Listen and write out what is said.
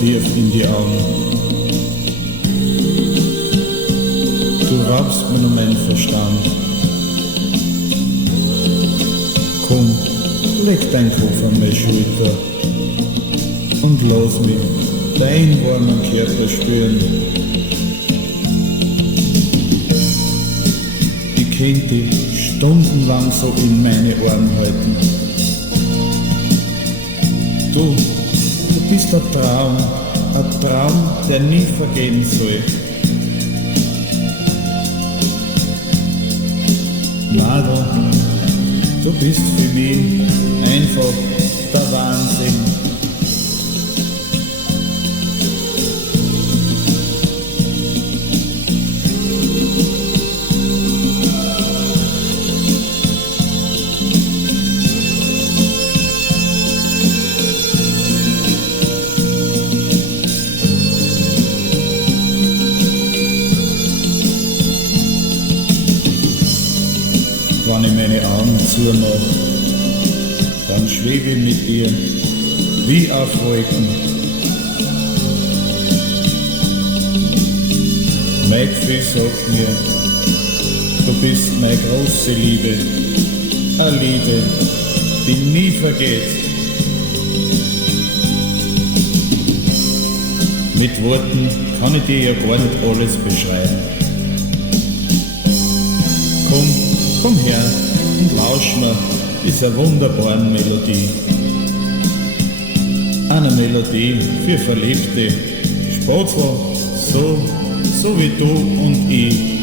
tief in die Augen. Du raubst mir nur meinen Verstand. Komm, leg dein Kopf an meine Schulter und lass mich dein warmen Körper spüren. Ich könnte dich stundenlang so in meine Ohren halten. Du bist ein Traum, der nie vergehen soll. Nadel, du bist für mich einfach der Wahnsinn. Wenn ich meine Augen zumache, dann schwebe ich mit dir wie auf Wolken. Mein Gefühl sagt mir, du bist meine große Liebe, eine Liebe, die nie vergeht. Mit Worten kann ich dir ja gar nicht alles beschreiben. Komm her und lausch mir dieser wunderbaren Melodie. Eine Melodie für Verliebte, Sportler, so wie du und ich.